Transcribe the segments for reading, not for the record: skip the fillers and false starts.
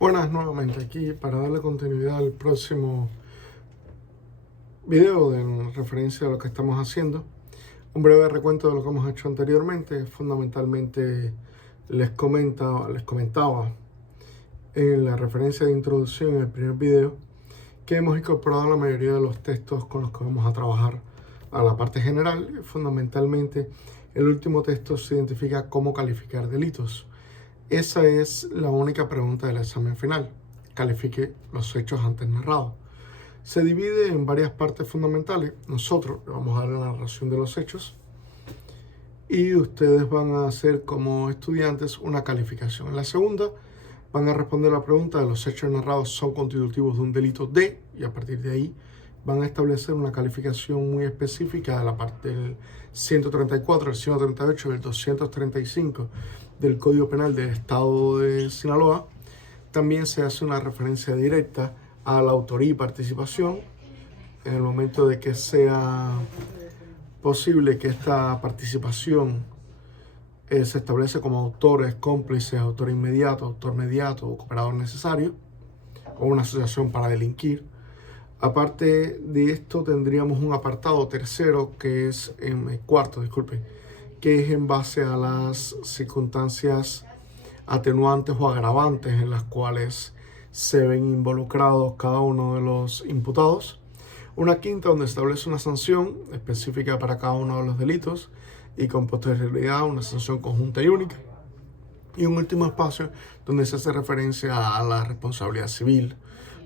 Buenas, nuevamente aquí para darle continuidad al próximo video en referencia a lo que estamos haciendo. Un breve recuento de lo que hemos hecho anteriormente. Fundamentalmente les comentaba en la referencia de introducción en el primer video que hemos incorporado la mayoría de los textos con los que vamos a trabajar a la parte general. Fundamentalmente el último texto se identifica cómo calificar delitos. Esa es la única pregunta del examen final. Califique los hechos antes narrados. Se divide en varias partes fundamentales. Nosotros le vamos a dar la narración de los hechos y ustedes van a hacer como estudiantes una calificación. En la segunda van a responder la pregunta de los hechos narrados son constitutivos de un delito de, y a partir de ahí van a establecer una calificación muy específica de la parte del 134, el 138 y el 235 del Código Penal del Estado de Sinaloa. También se hace una referencia directa a la autoría y participación en el momento de que sea posible que esta participación se establece como autores, cómplices, autor inmediato, autor mediato o cooperador necesario o una asociación para delinquir. Aparte de esto tendríamos un apartado tercero que es que es en base a las circunstancias atenuantes o agravantes en las cuales se ven involucrados cada uno de los imputados. Una quinta donde se establece una sanción específica para cada uno de los delitos y con posterioridad una sanción conjunta y única. Y un último espacio donde se hace referencia a la responsabilidad civil,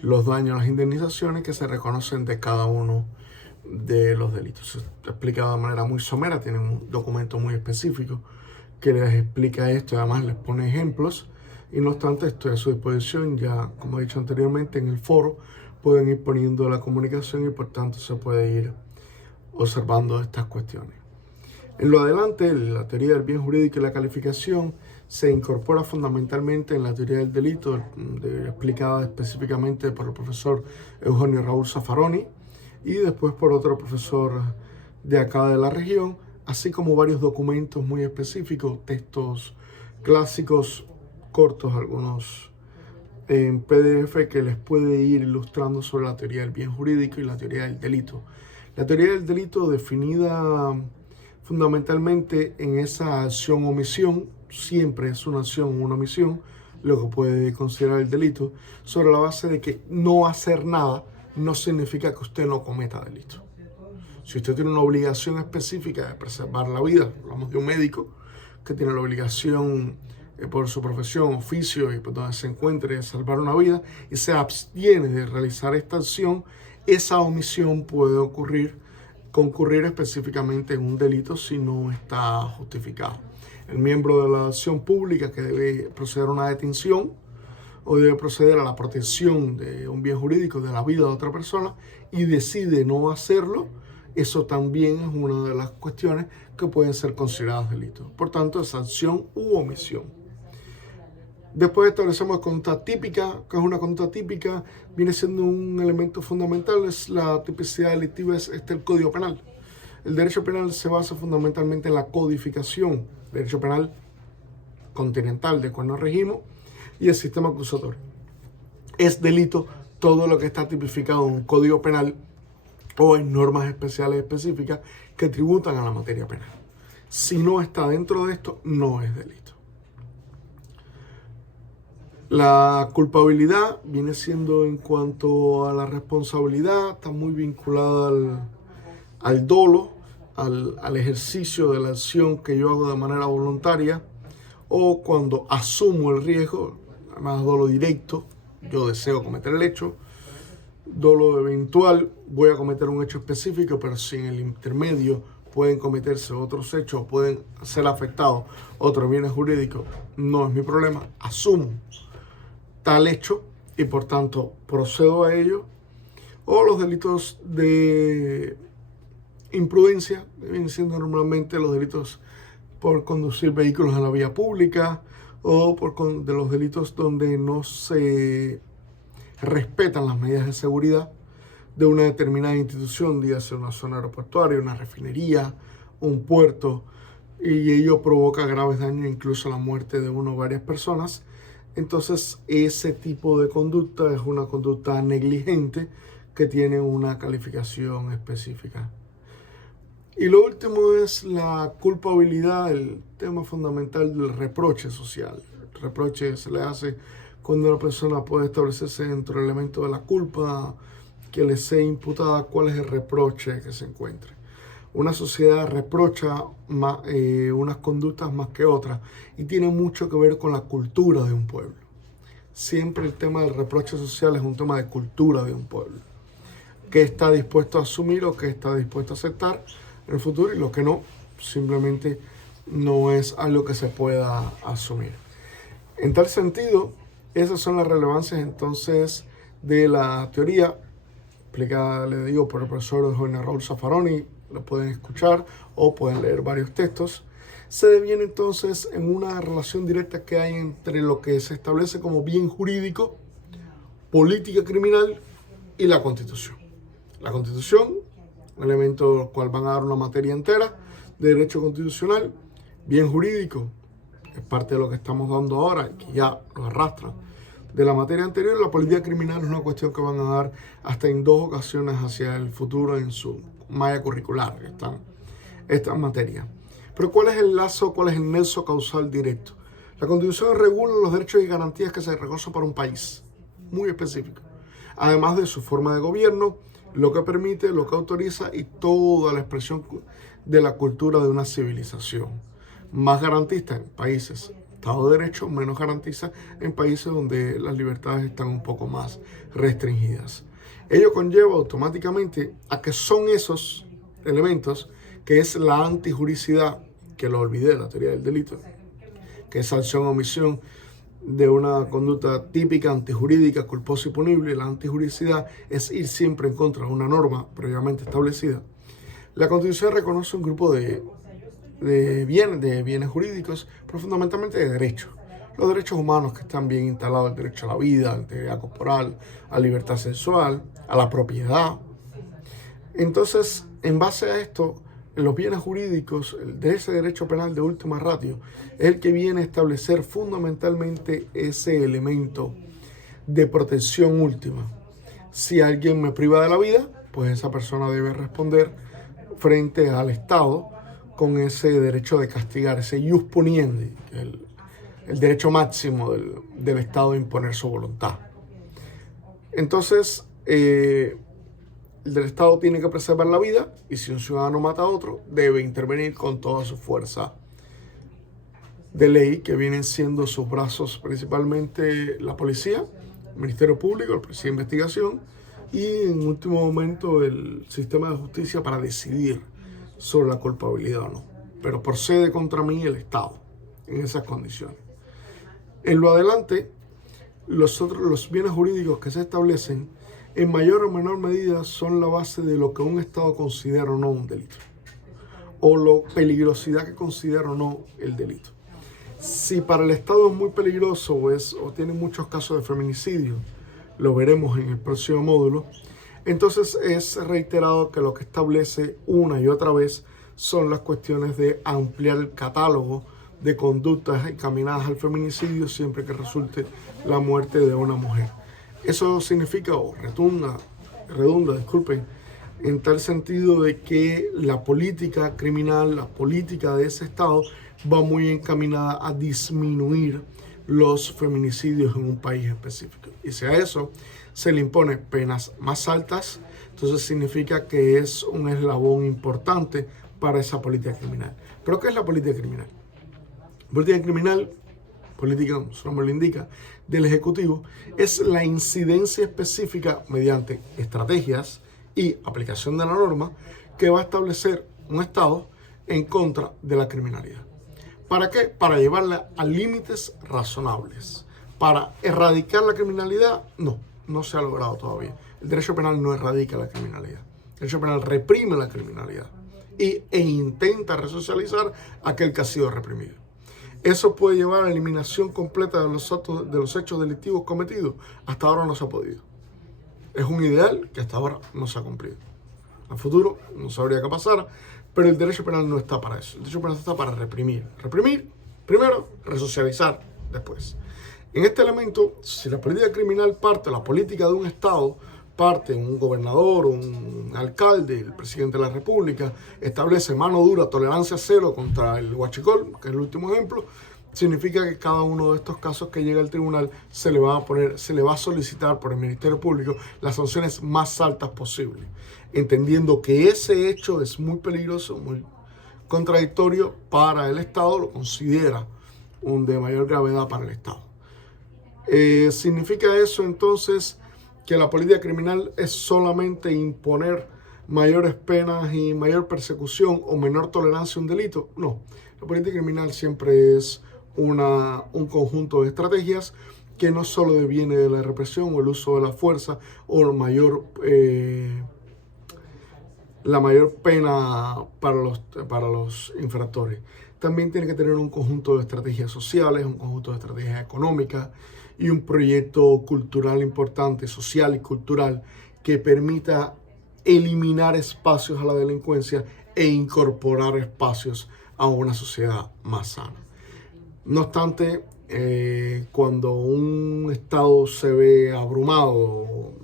los daños, las indemnizaciones que se reconocen de cada uno de los delitos. Se explica de manera muy somera, tienen un documento muy específico que les explica esto y además les pone ejemplos. Y no obstante, estoy a su disposición, ya como he dicho anteriormente en el foro, pueden ir poniendo la comunicación y por tanto se puede ir observando estas cuestiones. En lo adelante, la teoría del bien jurídico y la calificación se incorpora fundamentalmente en la teoría del delito, explicada específicamente por el profesor Eugenio Raúl Zaffaroni y después por otro profesor de acá de la región, así como varios documentos muy específicos, textos clásicos, cortos, algunos en PDF que les puede ir ilustrando sobre la teoría del bien jurídico y la teoría del delito. La teoría del delito definida fundamentalmente en esa acción-omisión, siempre es una acción o una omisión, lo que puede considerar el delito, sobre la base de que no hacer nada no significa que usted no cometa delito. Si usted tiene una obligación específica de preservar la vida, hablamos de un médico que tiene la obligación por su profesión, oficio y por donde se encuentre de salvar una vida y se abstiene de realizar esta acción, esa omisión puede concurrir específicamente en un delito si no está justificado. El miembro de la acción pública que debe proceder a una detención o debe proceder a la protección de un bien jurídico de la vida de otra persona y decide no hacerlo, eso también es una de las cuestiones que pueden ser consideradas delitos. Por tanto, es sanción u omisión. Después establecemos conducta típica. ¿Qué es una conducta típica? Viene siendo un elemento fundamental, es la tipicidad delictiva, es el Código Penal. El derecho penal se basa fundamentalmente en la codificación, derecho penal continental de cual nos regimos, y el sistema acusatorio. Es delito todo lo que está tipificado en un código penal o en normas especiales específicas que tributan a la materia penal. Si no está dentro de esto, no es delito. La culpabilidad viene siendo en cuanto a la responsabilidad, está muy vinculada al dolo, al ejercicio de la acción que yo hago de manera voluntaria o cuando asumo el riesgo, además dolo directo, yo deseo cometer el hecho, dolo eventual, voy a cometer un hecho específico, pero si en el intermedio pueden cometerse otros hechos, pueden ser afectados otros bienes jurídicos, no es mi problema, asumo tal hecho y por tanto procedo a ello. O los delitos de imprudencia, vienen siendo normalmente los delitos por conducir vehículos en la vía pública o de los delitos donde no se respetan las medidas de seguridad de una determinada institución, dígase una zona aeroportuaria, una refinería, un puerto, y ello provoca graves daños, incluso la muerte de una o varias personas. entonces ese tipo de conducta es una conducta negligente que tiene una calificación específica. Y lo último es la culpabilidad, el tema fundamental del reproche social. El reproche se le hace cuando una persona puede establecerse dentro del elemento de la culpa que le sea imputada, cuál es el reproche que se encuentre. Una sociedad reprocha unas conductas más que otras y tiene mucho que ver con la cultura de un pueblo. Siempre el tema del reproche social es un tema de cultura de un pueblo. ¿Qué está dispuesto a asumir o qué está dispuesto a aceptar en el futuro? Y lo que no, simplemente no es algo que se pueda asumir. En tal sentido, esas son las relevancias entonces de la teoría explicada, le digo, por el profesor Jorge Raúl Zaffaroni. Lo pueden escuchar o pueden leer varios textos. Se deviene entonces en una relación directa que hay entre lo que se establece como bien jurídico, política criminal y la Constitución. La Constitución, un elemento al cual van a dar una materia entera de derecho constitucional, bien jurídico, es parte de lo que estamos dando ahora, que ya nos arrastra de la materia anterior. La política criminal es una cuestión que van a dar hasta en 2 ocasiones hacia el futuro en su malla curricular, esta materia. Pero ¿cuál es el lazo, cuál es el nexo causal directo? La Constitución regula los derechos y garantías que se reconocen para un país, muy específico. Además de su forma de gobierno, lo que permite, lo que autoriza y toda la expresión de la cultura de una civilización. Más garantista en países Estado de Derecho, menos garantiza en países donde las libertades están un poco más restringidas. Ello conlleva automáticamente a que son esos elementos, que es la antijuricidad, que lo olvidé, la teoría del delito, que es sanción o omisión de una conducta típica antijurídica, culposa y punible. La antijuricidad es ir siempre en contra de una norma previamente establecida. La Constitución reconoce un grupo de bienes jurídicos, pero fundamentalmente de derechos. Los derechos humanos que están bien instalados: el derecho a la vida, a la integridad corporal, a la libertad sexual, a la propiedad. Entonces, en base a esto, en los bienes jurídicos, de ese derecho penal de última ratio, es el que viene a establecer fundamentalmente ese elemento de protección última. Si alguien me priva de la vida, pues esa persona debe responder frente al Estado con ese derecho de castigar, ese ius puniendi, que es el derecho máximo del Estado de imponer su voluntad. Entonces, el Estado tiene que preservar la vida, y si un ciudadano mata a otro, debe intervenir con toda su fuerza de ley, que vienen siendo sus brazos principalmente la policía, el Ministerio Público, el Policía de Investigación y en último momento el sistema de justicia para decidir sobre la culpabilidad o no. Pero procede contra mí el Estado en esas condiciones. En lo adelante, los bienes jurídicos que se establecen en mayor o menor medida son la base de lo que un Estado considera o no un delito, o la peligrosidad que considera o no el delito. Si para el Estado es muy peligroso o tiene muchos casos de feminicidio, lo veremos en el próximo módulo, entonces es reiterado que lo que establece una y otra vez son las cuestiones de ampliar el catálogo de conductas encaminadas al feminicidio siempre que resulte la muerte de una mujer. Eso significa, o redunda, en tal sentido de que la política criminal, la política de ese Estado va muy encaminada a disminuir los feminicidios en un país específico. Y si a eso se le impone penas más altas, entonces significa que es un eslabón importante para esa política criminal. ¿Pero qué es la política criminal? Política criminal, política, como su nombre lo indica, del Ejecutivo, es la incidencia específica mediante estrategias y aplicación de la norma que va a establecer un Estado en contra de la criminalidad. ¿Para qué? Para llevarla a límites razonables. ¿Para erradicar la criminalidad? No se ha logrado todavía. El derecho penal no erradica la criminalidad. El derecho penal reprime la criminalidad e intenta resocializar a aquel que ha sido reprimido. ¿Eso puede llevar a la eliminación completa de los hechos delictivos cometidos? Hasta ahora no se ha podido. Es un ideal que hasta ahora no se ha cumplido. En el futuro no sabría qué pasar, pero el derecho penal no está para eso. El derecho penal está para reprimir. Reprimir, primero, resocializar después. En este elemento, si la política criminal parte de la política de un Estado, parte un gobernador, un alcalde, el presidente de la República, establece mano dura, tolerancia cero contra el huachicol, que es el último ejemplo, significa que cada uno de estos casos que llega al tribunal se le va a solicitar por el Ministerio Público las sanciones más altas posibles, entendiendo que ese hecho es muy peligroso, muy contradictorio para el Estado, lo considera un de mayor gravedad para el Estado. ¿Significa eso entonces que la política criminal es solamente imponer mayores penas y mayor persecución o menor tolerancia a un delito? No, la política criminal siempre es un conjunto de estrategias que no solo deviene de la represión o el uso de la fuerza o la mayor pena para los infractores. También tiene que tener un conjunto de estrategias sociales, un conjunto de estrategias económicas y un proyecto cultural importante, social y cultural, que permita eliminar espacios a la delincuencia e incorporar espacios a una sociedad más sana. No obstante, cuando un Estado se ve abrumado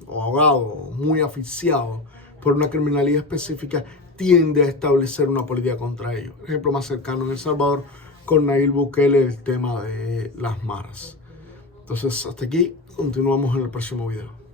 o ahogado, muy asfixiado por una criminalidad específica, tiende a establecer una política contra ellos. El ejemplo más cercano en El Salvador con Nayib Bukele, el tema de las maras. Entonces, hasta aquí, continuamos en el próximo video.